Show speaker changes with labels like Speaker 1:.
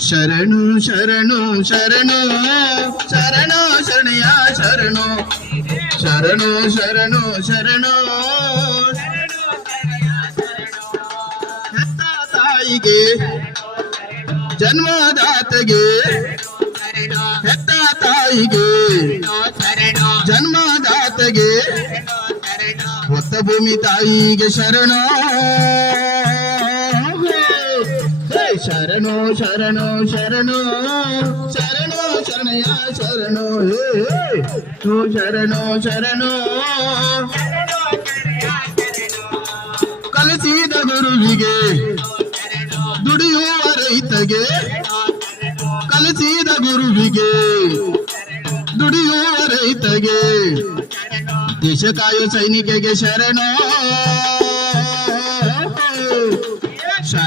Speaker 1: ಶರಣು ಶರಣು ಶರಣು ಶರಣು ಶರಣಯ ಶರಣು ಶರಣು ಶರಣು ಶರಣು ಹೆತ್ತ ತಾಯಿಗೆ ಜನ್ಮದಾತಗೆ ಹೆತ್ತ ತಾಯಿಗೆ ಜನ್ಮದಾತಗೆ ಹೊತ್ತ ಭೂಮಿ ತಾಯಿಗೆ ಶರಣ ಶರಣು ಶರಣೋ ಶರಣೋ. ಶರಣೋ ಶರಣಯ ಶರಣೋ. ಹೇ, ಶರಣೋ ಶರಣೋ. ಕಲಿಸಿದ ಗುರುವಿಗೆ ದುಡಿಯುವ ರೈತಗೆ ಕಲಿಸಿದ ಗುರುವಿಗೆ ದುಡಿಯುವ ರೈತಗೆ ದೇಶ ಕಾಯೋ ಸೈನಿಕೆಗೆ ಶರಣ.